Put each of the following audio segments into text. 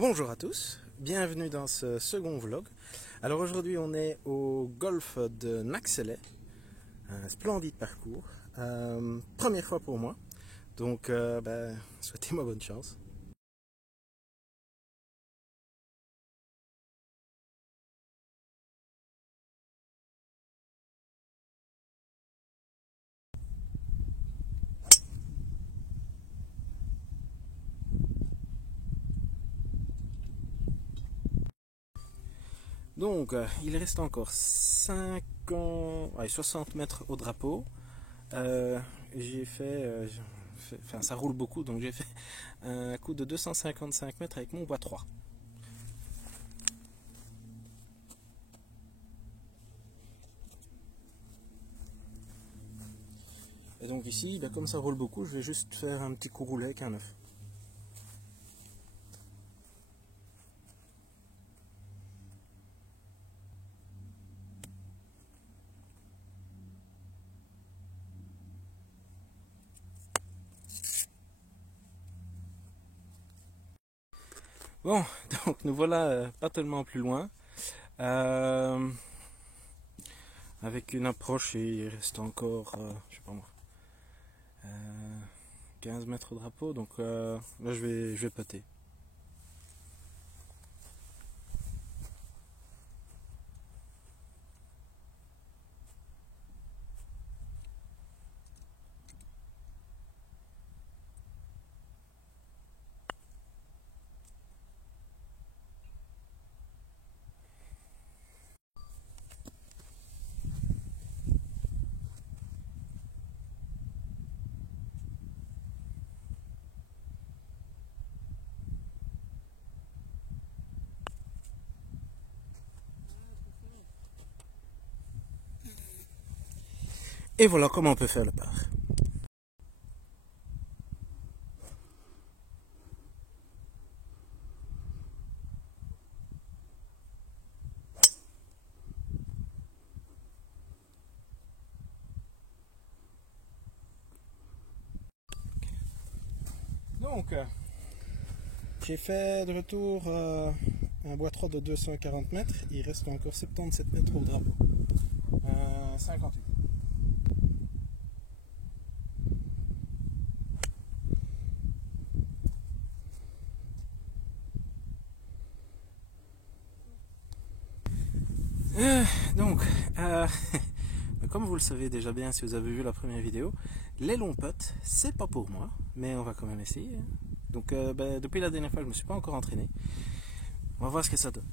Bonjour à tous, bienvenue dans ce second vlog. Alors aujourd'hui on est au golf de Naxelet, un splendide parcours, première fois pour moi, donc souhaitez-moi bonne chance. Donc il reste encore 60 mètres au drapeau. J'ai fait, ça roule beaucoup, donc j'ai fait un coup de 255 mètres avec mon bois 3. Et donc ici, comme ça roule beaucoup, je vais juste faire un petit coup roulé avec un 9. Bon, donc nous voilà pas tellement plus loin. Avec une approche, il reste encore, je sais pas moi, 15 mètres au drapeau, donc là je vais putter. Et voilà comment on peut faire le par. Donc, j'ai fait de retour un bois 3 de 240 mètres, il reste encore 77 mètres au drapeau. 58. Donc, comme vous le savez déjà bien si vous avez vu la première vidéo, les longs putts, c'est pas pour moi, mais on va quand même essayer. Donc, depuis la dernière fois, je me suis pas encore entraîné. On va voir ce que ça donne.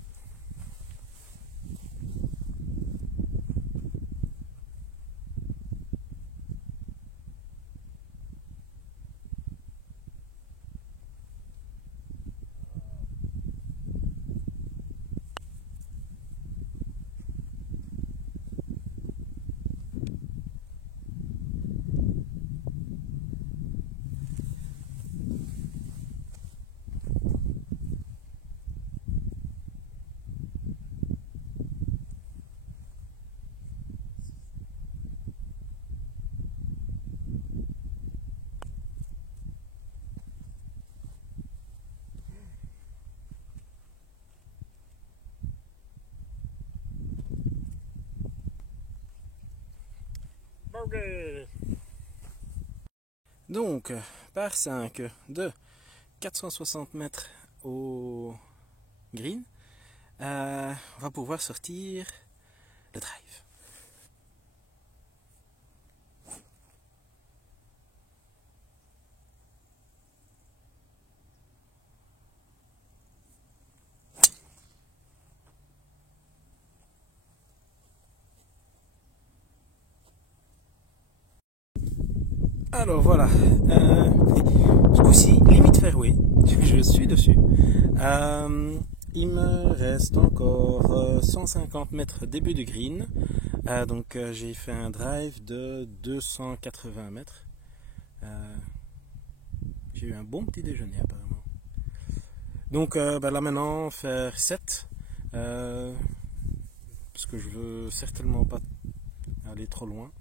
Donc, par 5 de 460 mètres au green, on va pouvoir sortir le drive. Alors voilà, ce coup-ci, limite fairway, je suis dessus. Il me reste encore 150 mètres début de green, donc j'ai fait un drive de 280 mètres. J'ai eu un bon petit déjeuner apparemment. Donc là maintenant, faire 7, parce que je veux certainement pas aller trop loin.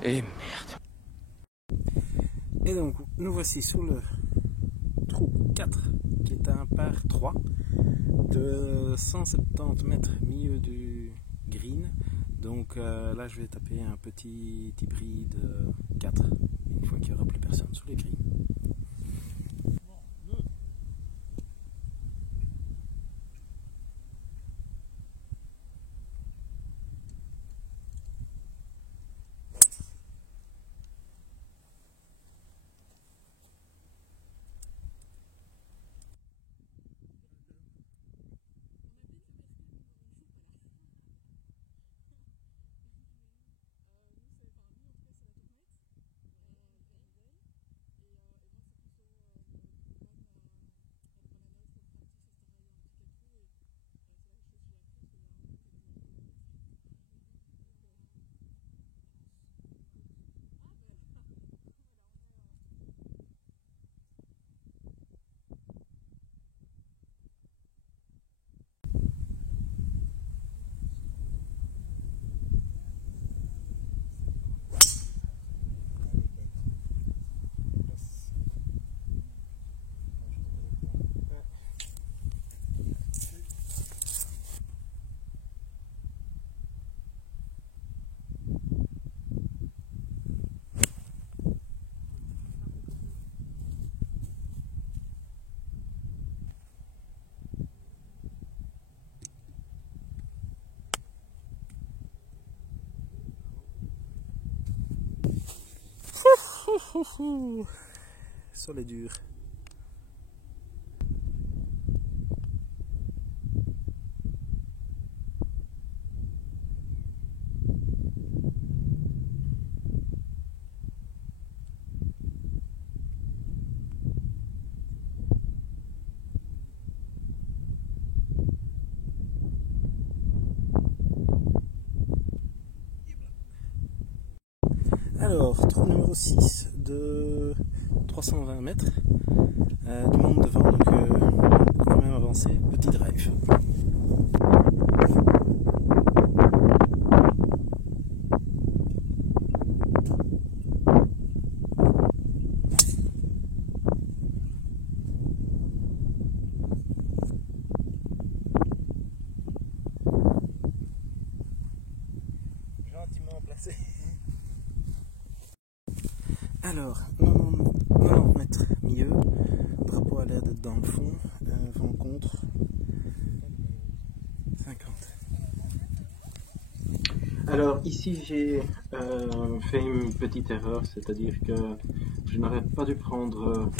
Et merde. Et donc, nous voici sur le trou 4, qui est un par 3 de 170 mètres milieu du green. Donc là, je vais taper un petit hybride 4, une fois qu'il n'y aura plus personne sur les greens. Sur les durs. Alors, trou numéro 6 de 320 mètres, du monde devant, donc quand même avancé, petit drive. Gentiment placé. Alors, 90 mètres milieu, drapeau à l'air d'être dans le fond, vent contre 50. Alors ici j'ai fait une petite erreur, c'est-à-dire que je n'aurais pas dû prendre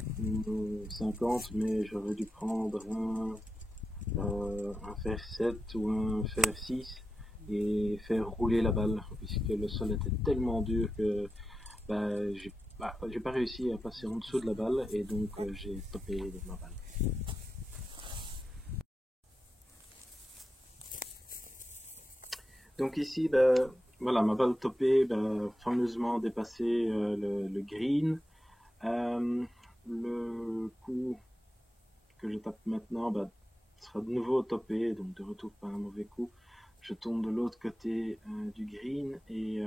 50, mais j'aurais dû prendre un fer 7 ou un fer 6 et faire rouler la balle, puisque le sol était tellement dur que j'ai pas réussi à passer en dessous de la balle et donc j'ai topé ma balle. Donc ici, voilà, ma balle topée, fameusement dépassé le green. Le coup que je tape maintenant sera de nouveau topé, donc de retour pas un mauvais coup. Je tourne de l'autre côté du green et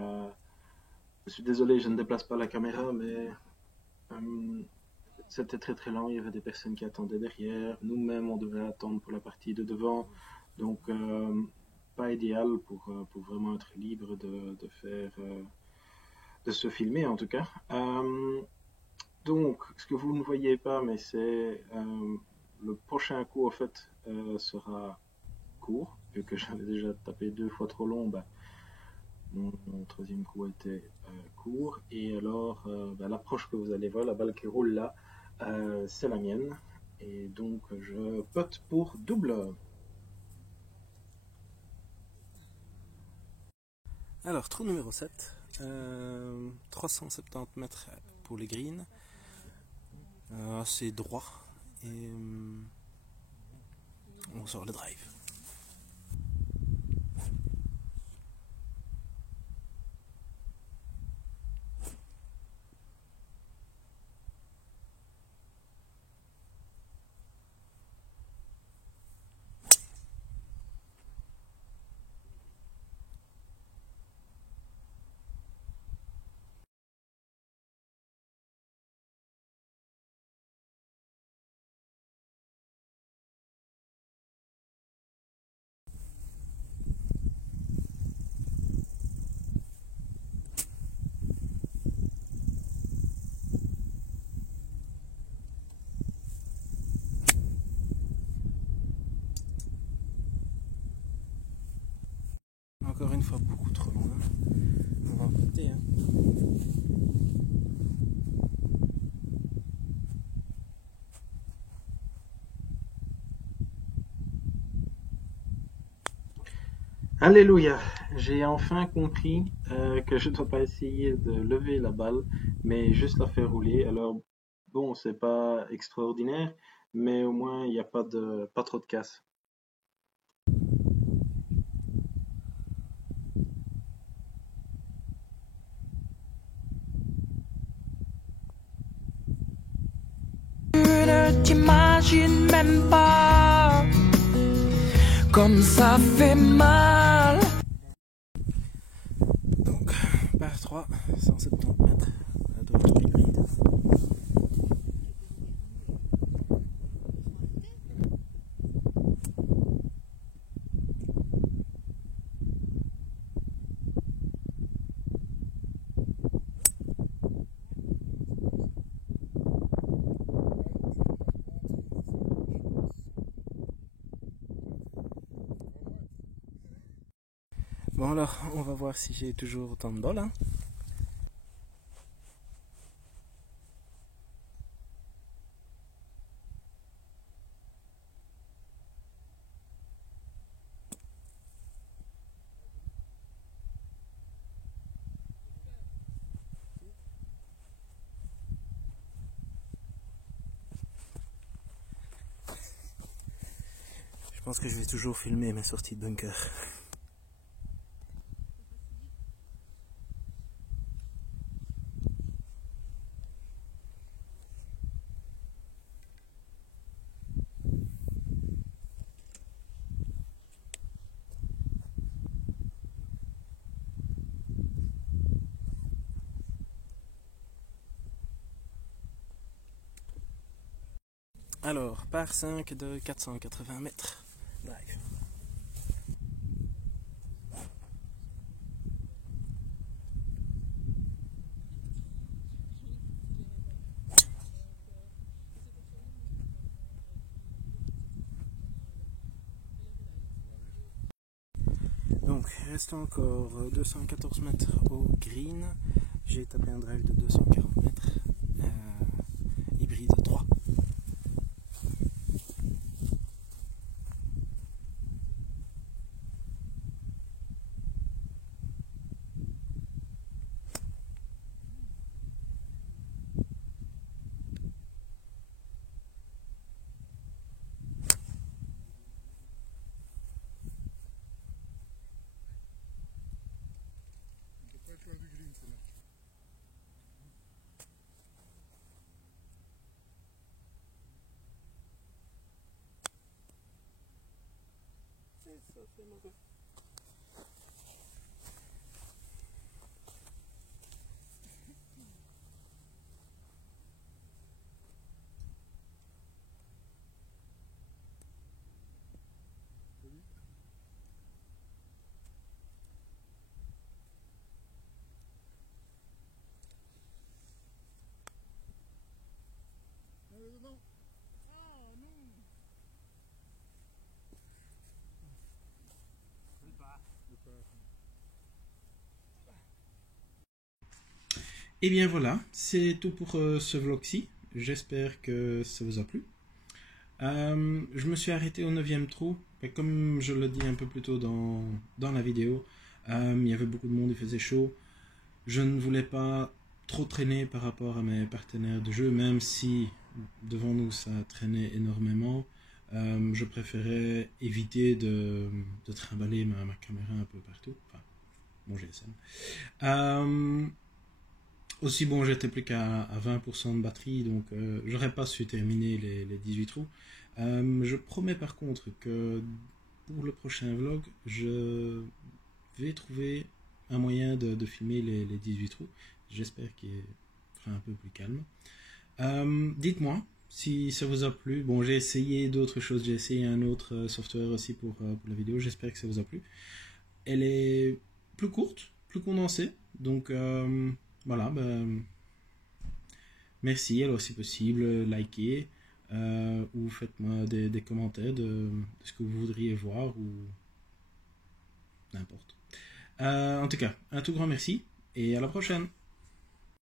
je suis désolé, je ne déplace pas la caméra, mais c'était très très lent, il y avait des personnes qui attendaient derrière, nous-mêmes on devait attendre pour la partie de devant, donc pas idéal pour vraiment être libre de faire, de se filmer en tout cas. Donc ce que vous ne voyez pas, mais c'est le prochain coup en fait sera court, vu que j'avais déjà tapé 2 fois trop long, mon troisième coup était court, et alors l'approche que vous allez voir, la balle qui roule là, c'est la mienne, et donc je pote pour double. Alors, trou numéro 7, 370 mètres pour les greens, assez droit, et on sort le drive. encore une fois beaucoup trop loin. On va en quitter. Hein. Alléluia, j'ai enfin compris que je ne dois pas essayer de lever la balle, mais juste la faire rouler. Alors bon, c'est pas extraordinaire, mais au moins il n'y a pas trop de casse. T'imagines même pas comme ça fait mal. Donc, par 3, 170 mètres, la tour hybride. Bon alors, on va voir si j'ai toujours autant de bol. Hein. Je pense que je vais toujours filmer mes sorties de bunker. Alors, par 5 de 480 mètres. Drive. Donc, il reste encore 214 mètres au green. J'ai tapé un drive de 240 mètres. Hybride 3. Ça, c'est mauvais. Et bien voilà, c'est tout pour ce vlog-ci. J'espère que ça vous a plu. Je me suis arrêté au 9e trou. Et comme je le dis un peu plus tôt dans la vidéo, il y avait beaucoup de monde, il faisait chaud. Je ne voulais pas trop traîner par rapport à mes partenaires de jeu, même si devant nous ça traînait énormément. Je préférais éviter de trimballer ma caméra un peu partout. Enfin, mon GSM. Aussi bon, j'étais plus qu'à 20% de batterie, donc j'aurais pas su terminer les 18 trous. Je promets par contre que pour le prochain vlog, je vais trouver un moyen de filmer les 18 trous. J'espère qu'il sera un peu plus calme. Dites-moi si ça vous a plu. Bon, j'ai essayé d'autres choses, j'ai essayé un autre software aussi pour la vidéo, j'espère que ça vous a plu. Elle est plus courte, plus condensée, donc voilà, ben, merci. Alors si possible, likez ou faites-moi des commentaires de ce que vous voudriez voir ou n'importe. En tout cas, un tout grand merci et à la prochaine.